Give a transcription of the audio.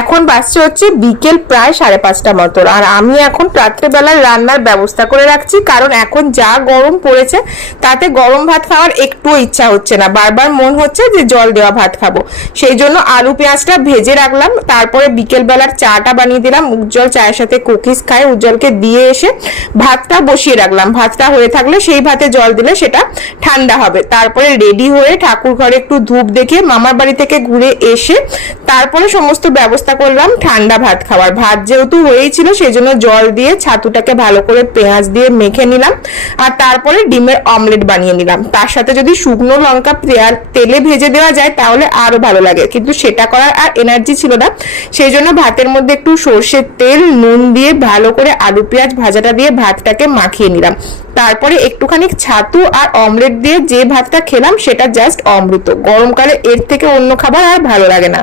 এখন বাজছে হচ্ছে বিকেল প্রায় 5:30 মতো, আর আমি এখন রাত্রেবেলার রান্নার ব্যবস্থা করে রাখছি, কারণ এখন যা গরম পড়েছে তাতে গরম ভাত খাওয়ার একটু ইচ্ছা হচ্ছে না, বারবার মন হচ্ছে যে জল দেওয়া ভাত খাবো। সেই জন্য আলু পেঁয়াজটা ভেজে রাখলাম, তারপরে বিকেল বেলার চাটা বানিয়ে দিলাম। উজ্জ্বল চায়ের সাথে কুকিজ খায়, উজ্জ্বলকে দিয়ে এসে ভাতটা বসিয়ে রাখলাম। ভাতটা হয়ে থাকলে সেই ভাতে জল দিলে সেটা ঠান্ডা হবে। তারপরে রেডি হয়ে ঠাকুর ঘরে একটু ধূপ দেখে মামার বাড়ি থেকে ঘুরে এসে তারপরে সমস্ত ব্যবস্থা করলাম ঠান্ডা ভাত খাওয়ার। ভাত যেহেতু হয়েই ছিল সেই জন্য জল দিয়ে ছাতুটাকে ভালো করে পেঁয়াজ দিয়ে মেখে নিলাম, আর তারপরে ডিমের অমলেট বানিয়ে নিলাম। তার সাথে যদি শুকনো লঙ্কা তেলে ভেজে দেওয়া যায় তাহলে আরো ভালো লাগে, কিন্তু সেটা করার আর এনার্জি ছিল না। সেই জন্য ভাতের মধ্যে একটু সর্ষের তেল নুন দিয়ে ভালো করে আলু পেঁয়াজ ভাজাটা দিয়ে ভাতটাকে মাখিয়ে নিলাম। তারপরে একটুখানি ছাতু আর অমলেট দিয়ে যে ভাতটা খেলাম সেটা জাস্ট অমৃত। গরমকালে এর থেকে অন্য খাবার আর ভালো লাগে না।